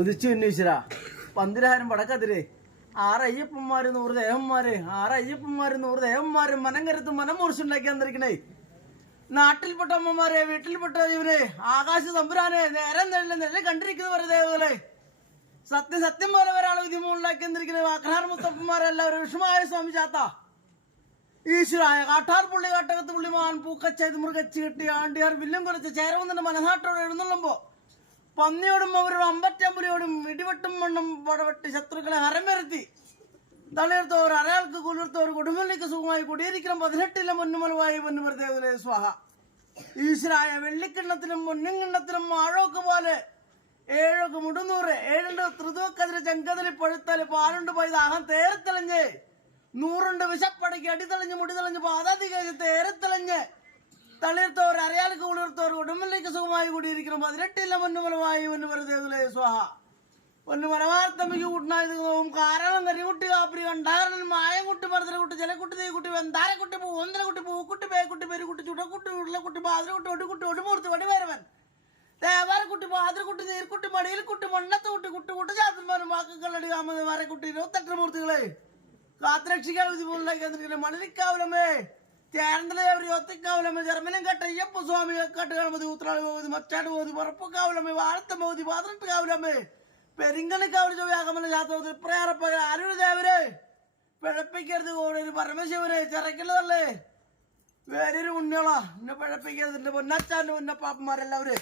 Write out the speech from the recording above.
ഉദിച്ചു ഉന്നയിച്ചരാ പന്തിരായിരം വടക്കതിരെ 6 അയ്യപ്പന്മാര് 100 ദേവന്മാര് 6 അയ്യപ്പന്മാര് 100 ദേവന്മാര് മനം കരുത്ത് മനം മുറിച്ചുണ്ടാക്കി വന്നിരിക്കണേ. നാട്ടിൽപ്പെട്ട അമ്മമാരെ, വീട്ടിൽപ്പെട്ട ഇവരെ, ആകാശ തമ്പുരാനെ, നേരം നെല്ല് കണ്ടിരിക്കുന്നവരെ ദേവകളെ, സത്യം പോലെ ഒരാളെ വിധിമുണ്ടാക്കി വന്നിരിക്കുന്നത് അക്രാർ മുത്തപ്പന്മാരെല്ലാവരും വിഷമായ സ്വാമി ചാത്ത ഈശ്വരായ കാട്ടാർ പുള്ളി കാട്ടകത്ത് പുള്ളിമാൻ പൂക്കച്ചത് മൃഗച്ച് കെട്ടി ആണ്ടിയാർ വില്ലും കുറച്ച് ചേരവന്നിന്റെ മനസാട്ടോടെ എഴുന്നള്ളുമ്പോ പന്നിയോടും അവരുടെ അമ്പറ്റമ്പുലിയോടും ഇടിവെട്ടും മണ്ണും പടവെട്ടി ശത്രുക്കളെ ഹരംവരുത്തി തളിർത്തവർ അരയാൾക്ക് കുളിർത്തവർ കൊടുമല്ലിക്ക് സുഖമായി കുടിയിരിക്കണം 18 പൊന്നുമലവായി പൊന്നുമൃതേവലെ സ്വാഹ. ഈശ്വരായ വെള്ളിക്കിണ്ണത്തിനും പൊന്നുകിണ്ണത്തിനും ആഴോക്ക് പോലെ 7 മുടുന്നൂറ് 7 തൃതുവക്കതിരെ ചെങ്കതിരി പഴുത്തല് പാലുണ്ട് പോയി ദാഹം തേരത്തെളിഞ്ഞ് 100 വിശപ്പടക്കി അടിതെളിഞ്ഞ് മുടിതെളിഞ്ഞ് പാതാതി കഴിച്ച് തേരത്തെളിഞ്ഞ് തളിർത്തവർ അരയാൾക്ക് കുളിർത്തവർ കൊടുമല്ലിക്ക് സുഖമായി കൂടിയിരിക്കണം 18 പൊന്നുമലവായി പൊന്നുമൃതേവലെ സ്വാഹ. ഒന്ന് മലവാർത്തമ്മയ്ക്ക് കൂട്ടിനായത് കാരണം കരികുട്ടി കാപ്പിരി കണ്ടാരൻ മായംകുട്ടി മറുതലക്കുട്ടി ജലക്കുട്ടി നെയ്ക്കുട്ടി വെന്താരക്കുട്ടി പൂ ഒന്നരക്കുട്ടി പൂക്കുട്ടി പേക്കുട്ടി പെരുക്കുട്ടി ചുടക്കുട്ടി ഉരുളക്കുട്ടി പാതിരക്കുട്ടി ഒടുക്കുട്ടി ഒടുമൂർത്തി വടിവേരവൻ ദേവാരക്കുട്ടി പാതിരക്കുട്ടി നീർക്കുട്ടി മടിയിൽക്കുട്ടി മണ്ണത്തുകുട്ടി കുട്ടി ചാത്തന്മാരും വാക്കുകളടി കാമത് വരക്കുട്ടി 28 മൂർത്തികളെ കാത്തുരക്ഷിക്കാൻ വിധിമുണ്ടാക്കി മണലിക്കാവലമ്മേ ചേരന്തലവരി ഒത്തിക്കാവലമ്മ ജർമ്മനം കെട്ട അയ്യപ്പ സ്വാമി കാട്ടുകാണമതി ഊത്രാളി പോതി മച്ചാട് പോതി പറപ്പുക്കാവലമ്മേ വാഴത്തം പോതി 18 കാവലമ്മേ പെരിങ്കണിക്കാവൽ ചോദ്യാകമല്ല ശാസ്ത്രത്തിൽ പ്രയാറപ്പക ആരുടെ ദേവരെ പിഴപ്പിക്കരുത് ഒരു പരമശിവനെ ചിറക്കുന്നതല്ലേ വേറൊരു ഉണ്ണിയോളാ എന്നെ പിഴപ്പിക്കരുത് എന്റെ പൊന്നച്ചാന്റെ പൊന്നപ്പാപ്പന്മാരെല്ലാവരും